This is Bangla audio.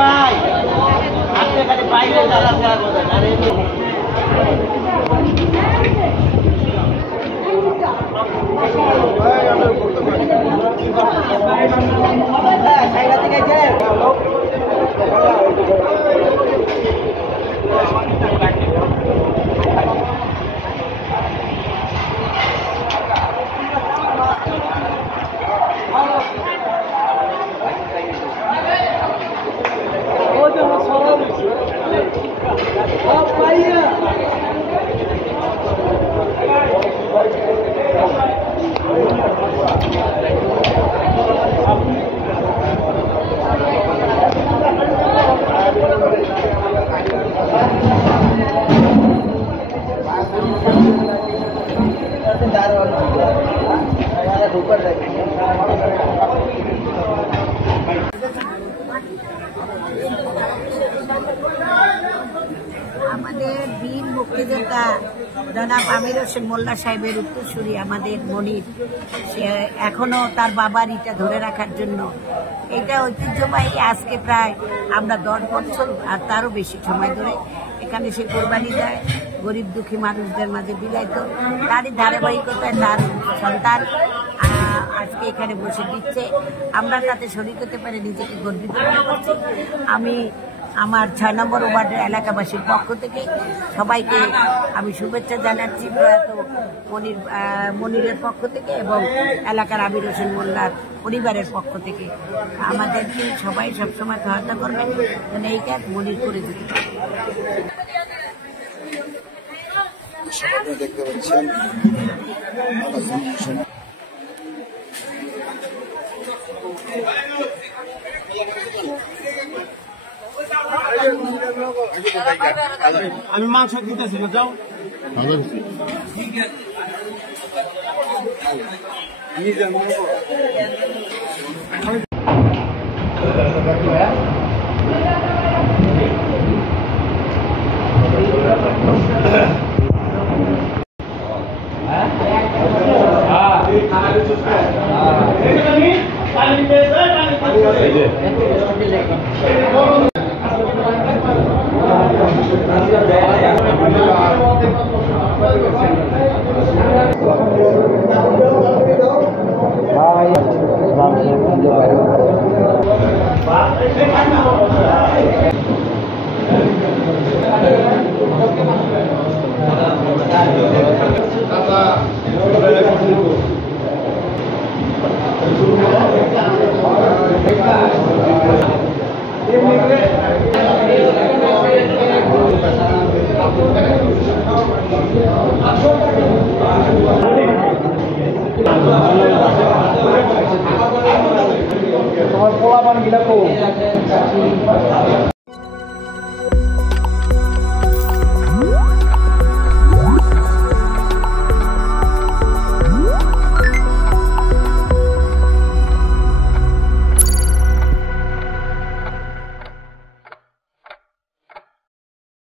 ভাই আপনি খালি বাইরে যারা আমাদের বীর মুক্তিযোদ্ধা জনাব আমির হোসেন মোল্লা সাহেবের উত্তরসূরি আমাদের মনির, সে এখনো তার বাবার ইটা ধরে রাখার জন্য এটা ঐতিহ্যবাহী। আজকে প্রায় আমরা 10 বছর আর তারও বেশি সময় ধরে এখানে সে কোরবানি দেয়, গরিব দুঃখী মানুষদের মাঝে বিলাইত। তারই ধারাবাহিকতায় তার সন্তান আজকে এখানে বসে দিচ্ছে। আমরা তাতে শরীক হতে পারে নিজেকে গর্বিত মনে করছি। আমি আমার 6 নম্বর ওয়ার্ডের এলাকাবাসীর পক্ষ থেকে সবাইকে আমি শুভেচ্ছা জানাচ্ছি প্রয়াত মনিরের পক্ষ থেকে এবং এলাকার আমির হোসেন মোল্লার পরিবারের পক্ষ থেকে। আমাদেরকে সবাই সবসময় সহায়তা করবেন যেন এই কাজ মনির করে দিতে পারে। দেখতে পাচ্ছেন আমি মাংস দিতেছি না, যাও তোমার পোলা পান গিলা